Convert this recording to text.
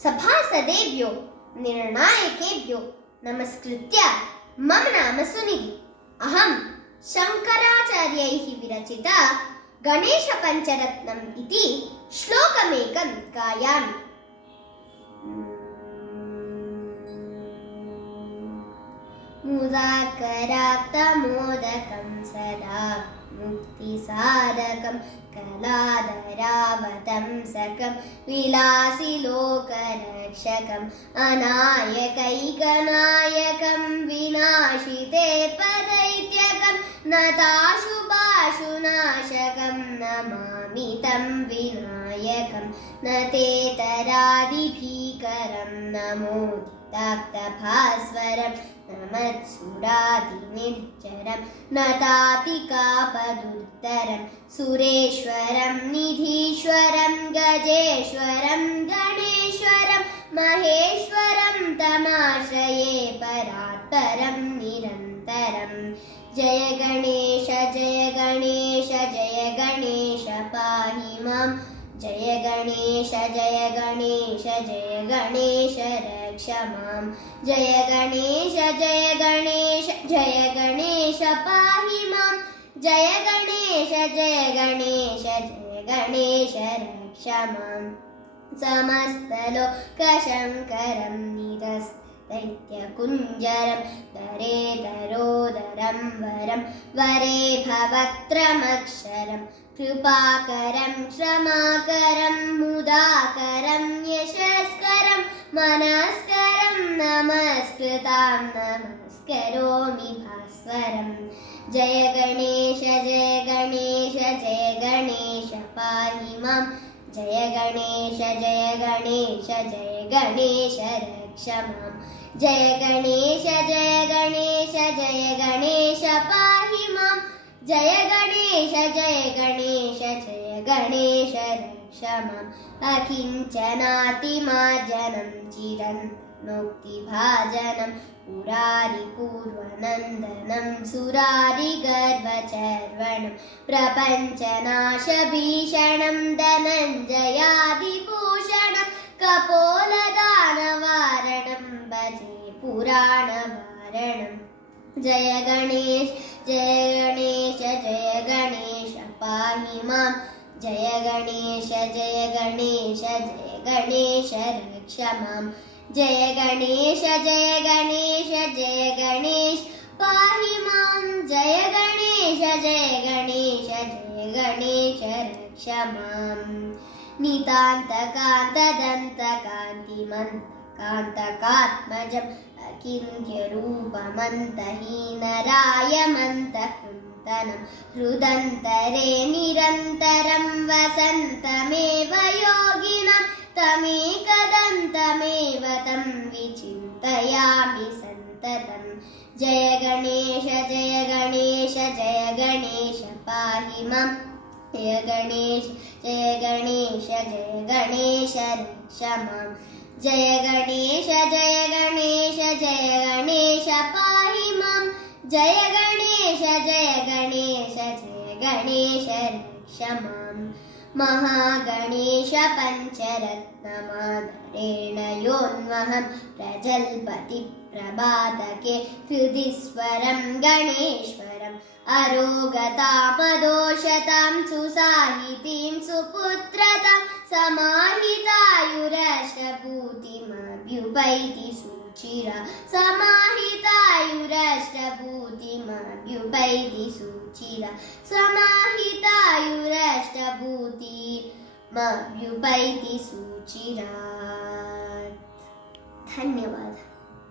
सभासदेभ्यो निर्णायकेभ्यो नमस्कृत्य मम नाम सुनिधि। अहं शङ्कराचार्यैः विरचित गणेशपञ्चरत्नम् इति श्लोकमेकं गायामि। मुदाकराक्तमोदकं सदा मुक्तिसाधकं कलाधरावतंसकं विलासिलोकरक्षकम् अनायकैकनायकं विनाशिते पदैत्यकं नताशुभाशुनाशकं नमामि तं विनायकं न तेतरादिभीकरं नमोदिताक्तभास्वरं नमत्सुरादिनिर्जरं नतातिकापदुत्तरं सुरेश्वरं निधीश्वरं गजेश्वरं गणेश्वरं महेश्वरं तमाश्रये परात्परं निरन्तरं। जय गणेश जय गणेश जय गणेश पाहि मां। जय गणेश जय गणेश जय गणेश रक्ष मां। जय गणेश जय गणेश जय गणेश पाहि मां। जय गणेश जय गणेश जय गणेश रक्ष मां। समस्तलोकशङ्करं निरस्तदैत्यकुञ्जरं दरेदरोदरं वरं वरे भवक्त्रमक्षरं कृपाकरं क्षमाकरं मुदाकरं यशस्करं मनस्करं नमस्कृतां नमस्करोमि भास्वरं। जय गणेश जय गणेश जय गणेश पाहि मां। जय गणेश जय गणेश जय गणेश रक्ष मां। जय गणेश जय गणेश जय गणेश पाहि मां। जय गणेश जय गणेश जय गणेश रक्ष माम्। अकिञ्चनातिमार्जनं चिरन्तनोक्तिभाजनं पुरारिपूर्वनन्दनं सुरारिगर्वचर्वणं प्रपञ्चनाशभीषणं धनञ्जयादिभूषणं कपोलदानवारणं भजे पुराणवारणं। जय गणेश जय गणेश जय गणेश पाहि मां। जय गणेश जय गणेश जय गणेश रक्ष मां। जय गणेश जय गणेश जय गणेश पाहि मां। जय गणेश जय गणेश जय गणेश रक्ष मां। नितान्तकान्तदन्तकान्तिमन्तकान्तकात्मजम् अकिञ्च्यरूपमन्तहीनरायमन्तकृन्तनं हृदन्तरे निरन्तरं वसन्तमेव योगिनं तमेकदन्तमेव तं विचिन्तयामि सन्ततं। जय गणेश जय गणेश जय गणेश पाहि मां। जय गणेश जय गणेश जय गणेश रक्ष मां। जय गणेश जय गणेश जय गणेश पाहि मां। जय गणेश जय गणेश जय गणेश रक्ष मां। महागणेश पञ्चरत्नमादरेण योन्वहं प्रजल्पति प्रभातके हृदि स्वरं गणेश्वरम् अरोगतामदोषतां सुसाहितीं सुपुत्रतां समाहितायुरष्टभूतिमभ्युपैति सुचिरा समाहितायुरष्टभूतिमभ्युपैति सुचिरा समाहितायुरष्टभूतिमभ्युपैति सुचिरा। धन्यवाद।